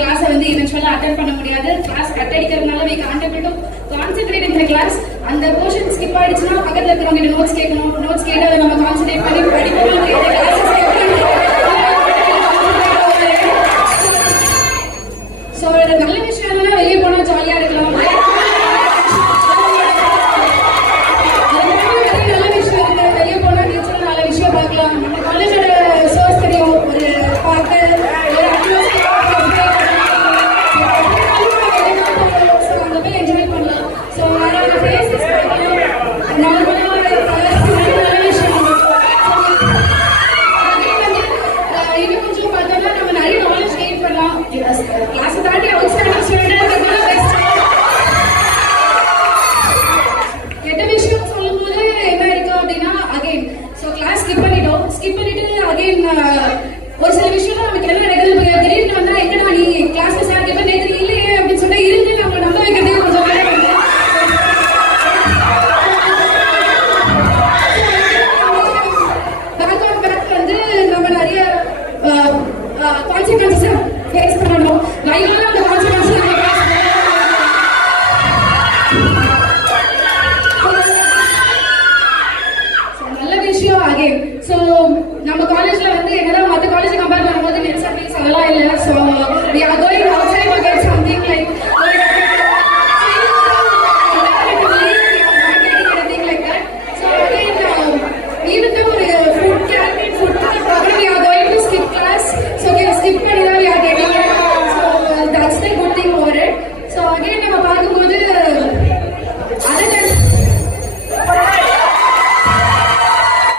கிளாஸை வந்து இவென்ச்சுவலா அட்டெண்ட் பண்ண முடியாது. கிளாஸ் கட் அடிக்கிறதுனால we can't able to concentrate in the class. அந்த போர்ஷன் ஸ்கிப் ஆயிடுச்சுன்னா பக்கத்துல இருக்கிறவங்க நோட்ஸ் கேட்கணும். நோட்ஸ் கேட்டு அதை நம்ம கான்சென்ட்ரேட் பண்ணி படிக்கணும். ஸோ நல்ல விஷயம் என்னன்னா வெளியே போனா ஜாலியா இருக்கலாம். நல்ல விஷயம் இருக்கு, வெளியே போனா டீச்சர் நல்ல விஷயம் பார்க்கலாம். நம்ம காலேஜோட சோர்ஸ் தெரியும், ஒரு பார்க்க என்ஜாய் பண்ணலாம். ஸோ அதோட ஃபேஸஸ் நார்மலா நல்ல விஷயம். இன்னும் கொஞ்சம் பார்த்தோம்னா நம்ம நிறைய நாலேஜ் கெயின் பண்ணலாம். கிளாஸ் தாண்டி அவுட் சைட் ஸ்டூடெண்ட் கெட்ட விஷயம் சொல்லும் போது என்ன இருக்கு அப்படின்னா அகைன் ஸோ கிளாஸ் ஸ்கிப் பண்ணிட்டு அகைன் ஒரு சில விஷயம் நமக்கு என்ன நடக்குது திடீர்னு வந்தா என்னடா நீ கிளாஸ்ல சார் கேட்ப நேற்று இல்லையே அப்படின்னு சொன்னா இருந்து நம்ம நம்ப வைக்கிறதே கொஞ்சம் பேக் வந்து நம்ம நிறைய கான்சிக்வன்சஸ் ஃபேஸ் பண்ணணும். லைஃப்ல அந்த கான்சிக்வன்சஸ் நல்ல விஷயம் அகைன். ஸோ நம்ம காலேஜ்ல வந்து என்னதான் மற்ற காலேஜ் கம்பேர் பண்ணும்போது நெட் சர்வீஸ் அதெல்லாம் இல்லை. So we are going outside to get something like anything like that. So again even though food canteen food program we are going to skip class. So skip பண்ணி தான் we are getting it. So that's the good thing over it. So again நம்ம பார்க்கும்போது